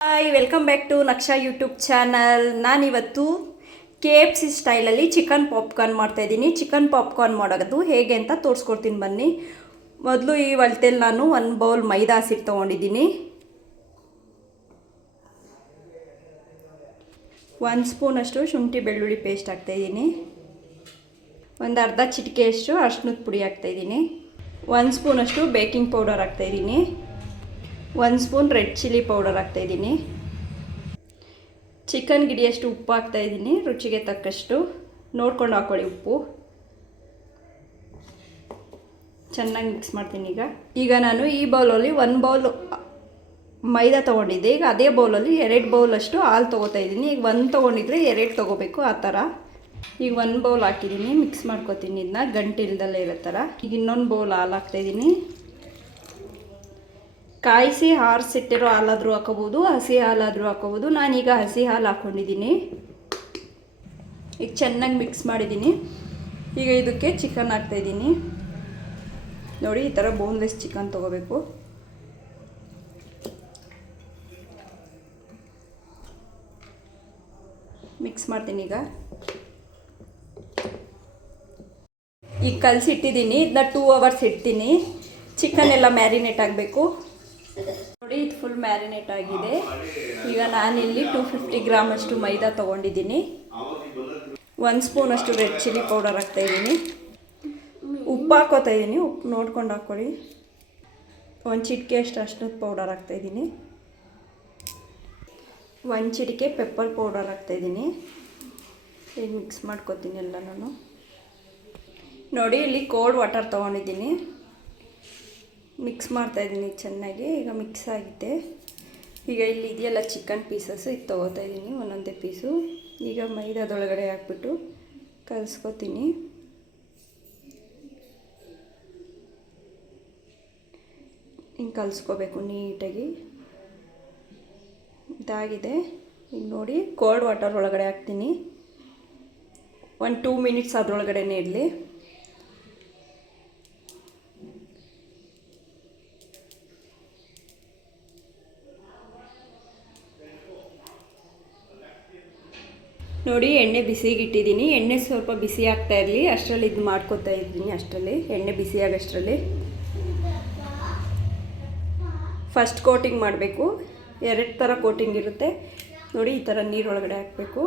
Hi, welcome back to Naksha YouTube channel. ನಾನಿವತ್ತು KFC ಸ್ಟೈಲಲ್ಲಿ chicken popcorn ಮಾಡ್ತಾಯಿದ್ದೀನಿ. ಚಿಕನ್ ಪಾಪ್ಕಾರ್ನ್ ಮಾಡೋದು ಹೇಗೆ ಅಂತ ತೋರಿಸ್ಕೊಡ್ತೀನಿ ಬನ್ನಿ. ಮೊದಲು ಈ ಒಲೆಯಲ್ಲಿ ನಾನು 1 ಬೌಲ್ ಮೈದಾ ಹಸಿಟ್ಟು ತೊಗೊಂಡಿದ್ದೀನಿ. 1 ಸ್ಪೂನಷ್ಟು ಶುಂಠಿ ಬೆಳ್ಳುಳ್ಳಿ ಪೇಸ್ಟ್ ಹಾಕ್ತಾಯಿದ್ದೀನಿ. ಒಂದು ಅರ್ಧ ಚಿಟಿಕೆಯಷ್ಟು ಅರಿಶಿನದ ಪುಡಿ ಹಾಕ್ತಾಯಿದ್ದೀನಿ. 1 ಸ್ಪೂನಷ್ಟು ಬೇಕಿಂಗ್ ಪೌಡರ್ ಹಾಕ್ತಾಯಿದ್ದೀನಿ. 1 ಸ್ಪೂನ್ ರೆಡ್ ಚಿಲ್ಲಿ ಪೌಡರ್ ಹಾಕ್ತಾಯಿದ್ದೀನಿ. ಚಿಕನ್ ಗಿಡಿಯಷ್ಟು ಉಪ್ಪು ಹಾಕ್ತಾಯಿದ್ದೀನಿ. ರುಚಿಗೆ ತಕ್ಕಷ್ಟು ನೋಡ್ಕೊಂಡು ಹಾಕ್ಕೊಳ್ಳಿ ಉಪ್ಪು. ಚೆನ್ನಾಗಿ ಮಿಕ್ಸ್ ಮಾಡ್ತೀನಿ. ಈಗ ನಾನು ಈ ಬೌಲಲ್ಲಿ 1 ಬೌಲ್ ಮೈದಾ ತೊಗೊಂಡಿದ್ದೆ. ಈಗ ಅದೇ ಬೌಲಲ್ಲಿ 2 ಬೌಲಷ್ಟು ಹಾಲು ತೊಗೋತಾಯಿದ್ದೀನಿ. ಈಗ 1 ತೊಗೊಂಡಿದ್ರೆ 2 ತೊಗೋಬೇಕು, ಆ ಥರ. ಈಗ 1 ಬೌಲ್ ಹಾಕಿದ್ದೀನಿ. ಮಿಕ್ಸ್ ಮಾಡ್ಕೊತೀನಿ ಇದನ್ನ ಗಂಟಿಲ್ದಲ್ಲೇ ಇರೋ ಥರ. ಈಗ ಇನ್ನೊಂದು ಬೌಲ್ ಹಾಲು ಹಾಕ್ತಾಯಿದ್ದೀನಿ. ಕಾಯಿಸಿ ಆರಿಸಿಟ್ಟಿರೋ ಹಾಲಾದರೂ ಹಾಕೋಬೋದು, ಹಸಿ ಹಾಲಾದರೂ ಹಾಕೋಬೋದು. ನಾನೀಗ ಹಸಿ ಹಾಲು ಹಾಕ್ಕೊಂಡಿದ್ದೀನಿ. ಈಗ ಚೆನ್ನಾಗಿ ಮಿಕ್ಸ್ ಮಾಡಿದ್ದೀನಿ. ಈಗ ಇದಕ್ಕೆ ಚಿಕನ್ ಹಾಕ್ತಾಯಿದ್ದೀನಿ. ನೋಡಿ, ಈ ಥರ ಬೋನ್ಲೆಸ್ ಚಿಕನ್ ತೊಗೋಬೇಕು. ಮಿಕ್ಸ್ ಮಾಡ್ತೀನಿ. ಈಗ ಕಲಸಿಟ್ಟಿದ್ದೀನಿ. ಇದನ್ನ 2 ಅವರ್ಸ್ ಇಡ್ತೀನಿ. ಚಿಕನ್ ಎಲ್ಲ ಮ್ಯಾರಿನೇಟ್ ಆಗಬೇಕು. ನೋಡಿ, ಇದು ಫುಲ್ ಮ್ಯಾರಿನೇಟ್ ಆಗಿದೆ. ಈಗ ನಾನಿಲ್ಲಿ 250 ಗ್ರಾಮ್ ಅಷ್ಟು ಮೈದಾ ತೊಗೊಂಡಿದ್ದೀನಿ. 1 ಸ್ಪೂನಷ್ಟು ರೆಡ್ ಚಿಲ್ಲಿ ಪೌಡರ್ ಹಾಕ್ತಾಯಿದ್ದೀನಿ. ಉಪ್ಪು ಹಾಕೋತಾಯಿದ್ದೀನಿ. ಉಪ್ಪು ನೋಡ್ಕೊಂಡು ಹಾಕ್ಕೊಳ್ಳಿ. 1 ಚಿಟಿಕೆ ಅಷ್ಟು ಅರಿಶಿನದ ಪೌಡರ್ ಹಾಕ್ತಾಯಿದ್ದೀನಿ. 1 ಚಿಟಿಕೆ ಪೆಪ್ಪರ್ ಪೌಡರ್ ಹಾಕ್ತಾಯಿದ್ದೀನಿ. ಈಗ ಮಿಕ್ಸ್ ಮಾಡ್ಕೊತೀನಿ ಎಲ್ಲ ನಾನು. ನೋಡಿ, ಇಲ್ಲಿ ಕೋಲ್ಡ್ ವಾಟರ್ ತೊಗೊಂಡಿದ್ದೀನಿ. ಮಿಕ್ಸ್ ಮಾಡ್ತಾಯಿದ್ದೀನಿ ಚೆನ್ನಾಗಿ. ಈಗ ಮಿಕ್ಸ್ ಆಗಿದೆ. ಈಗ ಇಲ್ಲಿ ಇದೆಯಲ್ಲ ಚಿಕನ್ ಪೀಸಸ್ಸು, ಇದು ತೊಗೋತಾಯಿದ್ದೀನಿ ಒಂದೊಂದೇ ಪೀಸು. ಈಗ ಮೈದಾದೊಳಗಡೆ ಹಾಕ್ಬಿಟ್ಟು ಕಲಿಸ್ಕೊತೀನಿ. ಹಿಂಗೆ ಕಲಿಸ್ಕೋಬೇಕು ನೀಟಾಗಿ. ಇದಾಗಿದೆ. ಈಗ ನೋಡಿ, ಕೋಲ್ಡ್ ವಾಟರ್ ಒಳಗಡೆ ಹಾಕ್ತೀನಿ. 1-2 ಮಿನಿಟ್ಸ್ ಅದರೊಳಗಡೆನೇ ಇರಲಿ. ನೋಡಿ, ಎಣ್ಣೆ ಬಿಸಿಗಿಟ್ಟಿದ್ದೀನಿ. ಎಣ್ಣೆ ಸ್ವಲ್ಪ ಬಿಸಿ ಆಗ್ತಾ ಇರಲಿ, ಅಷ್ಟರಲ್ಲಿ ಇದು ಮಾಡ್ಕೊತಾ ಇದ್ದೀನಿ. ಅಷ್ಟರಲ್ಲಿ ಎಣ್ಣೆ ಬಿಸಿ ಆಗೋಷ್ಟರಲ್ಲಿ ಫಸ್ಟ್ ಕೋಟಿಂಗ್ ಮಾಡಬೇಕು. 2 ಥರ ಕೋಟಿಂಗ್ ಇರುತ್ತೆ. ನೋಡಿ, ಈ ಥರ ನೀರೊಳಗಡೆ ಹಾಕಬೇಕು.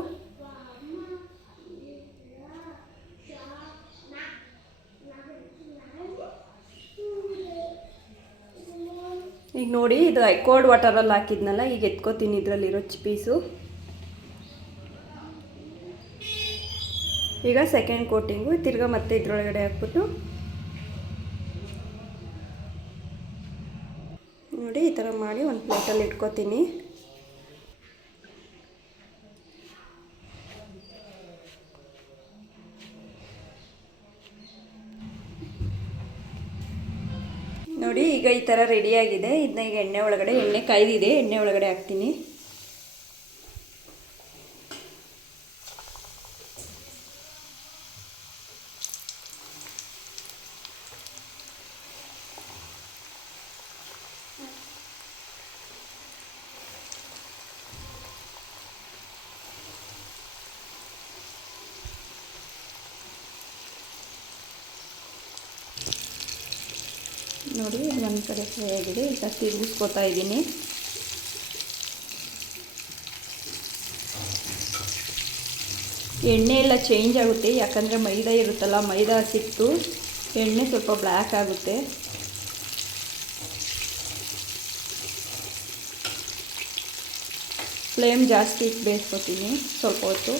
ಈಗ ನೋಡಿ, ಇದು ಕೋಲ್ಡ್ ವಾಟರಲ್ಲಿ ಹಾಕಿದ್ನಲ್ಲ, ಈಗ ಎತ್ಕೋತೀನಿ ಇದರಲ್ಲಿರೋ ಪೀಸು. ಈಗ ಸೆಕೆಂಡ್ ಕೋಟಿಂಗು ತಿರ್ಗಾ ಮತ್ತೆ ಇದರೊಳಗಡೆ ಹಾಕ್ಬಿಟ್ಟು ನೋಡಿ, ಈ ಥರ ಮಾಡಿ ಒಂದು ಪ್ಲೇಟಲ್ಲಿ ಇಟ್ಕೋತೀನಿ. ನೋಡಿ, ಈಗ ಈ ಥರ ರೆಡಿಯಾಗಿದೆ. ಇದನ್ನ ಈಗ ಎಣ್ಣೆ ಕಾಯ್ದಿದೆ, ಎಣ್ಣೆ ಒಳಗಡೆ ಹಾಕ್ತೀನಿ. ನೋಡಿ, ಇದು ಒಂದು ಕಡೆ ಫ್ರೈ ಆಗಿದೆ. ಈಗ ತಿರುಗಿಸ್ಕೊತಾ ಇದ್ದೀನಿ. ಎಣ್ಣೆ ಎಲ್ಲ ಚೇಂಜ್ ಆಗುತ್ತೆ, ಯಾಕಂದರೆ ಮೈದಾ ಇರುತ್ತಲ್ಲ, ಮೈದಾ ಹಸಿಟ್ಟು ಎಣ್ಣೆ ಸ್ವಲ್ಪ ಬ್ಲ್ಯಾಕ್ ಆಗುತ್ತೆ. ಫ್ಲೇಮ್ ಜಾಸ್ತಿ ಇಟ್ಟು ಬೇಯಿಸ್ಕೊತೀನಿ. ಸ್ವಲ್ಪ ಹೊತ್ತು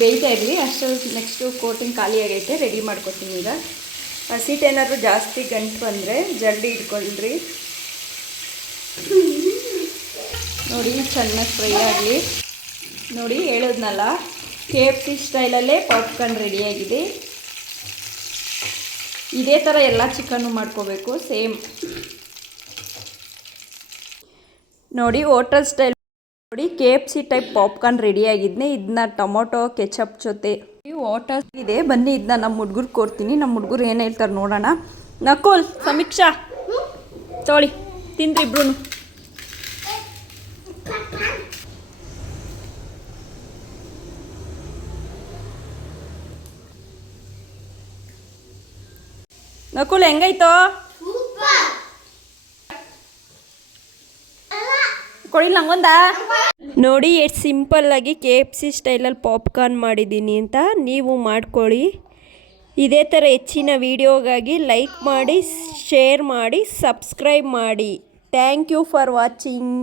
ಬೇಯ್ತಾ ಇರಲಿ. ಅಷ್ಟರಲ್ಲಿ ನೆಕ್ಸ್ಟು ಕೋಟಿಂಗ್ ಖಾಲಿ ಆಗೈತೆ, ರೆಡಿ ಮಾಡ್ಕೊತೀನಿ. ಈಗ ಹಸಿಟ್ಟು ಏನಾದರೂ ಜಾಸ್ತಿ ಗಂಟು ಬಂದರೆ ಜಲ್ದಿ ಇಟ್ಕೊಳ್ರಿ. ನೋಡಿ, ಚೆನ್ನಾಗಿ ಫ್ರೈ ಆಗಲಿ. ನೋಡಿ, ಹೇಳೋದ್ನಲ್ಲ, KFC ಸ್ಟೈಲಲ್ಲೇ ಪಾಪ್ಕಾರ್ನ್ ರೆಡಿಯಾಗಿದೆ. ಇದೇ ಥರ ಎಲ್ಲ ಚಿಕನ್ನು ಮಾಡ್ಕೋಬೇಕು, ಸೇಮ್. ನೋಡಿ, ಹೋಟೆಲ್ ಸ್ಟೈಲ್. ನೋಡಿ, KFC ಟೈಪ್ ಪಾಪ್ಕಾರ್ನ್ ರೆಡಿಯಾಗಿದ್ನೆ. ಇದನ್ನ ಟೊಮೊಟೊ ಕೆಚಪ್ ಜೊತೆ ವಾಟರ್ ಇದೆ. ಬನ್ನಿ, ಇದನ್ನ ನಮ್ಮ ಹುಡುಗರು ಕೊಡ್ತೀನಿ. ನಮ್ಮ ಹುಡುಗರು ಏನು ಹೇಳ್ತಾರೆ ನೋಡೋಣ. ನಕುಲ್, ಸಮೀಕ್ಷಾ, ತೊಳಿ ತಿಂದ್ರಿ ಇಬ್ರು. ನಕುಲ್ ಹೆಂಗೈತೋ ಕೊಡಿಲ್ಲ ನಂಗೊಂದ. ನೋಡಿ ಎಷ್ಟು ಸಿಂಪಲ್ಲಾಗಿ KFC ಸ್ಟೈಲಲ್ಲಿ ಪಾಪ್ಕಾರ್ನ್ ಮಾಡಿದ್ದೀನಿ ಅಂತ ನೀವು ಮಾಡ್ಕೊಳ್ಳಿ. ಇದೇ ಥರ ಹೆಚ್ಚಿನ ವೀಡಿಯೋಗಾಗಿ ಲೈಕ್ ಮಾಡಿ, ಶೇರ್ ಮಾಡಿ, ಸಬ್ಸ್ಕ್ರೈಬ್ ಮಾಡಿ. Thank you for watching.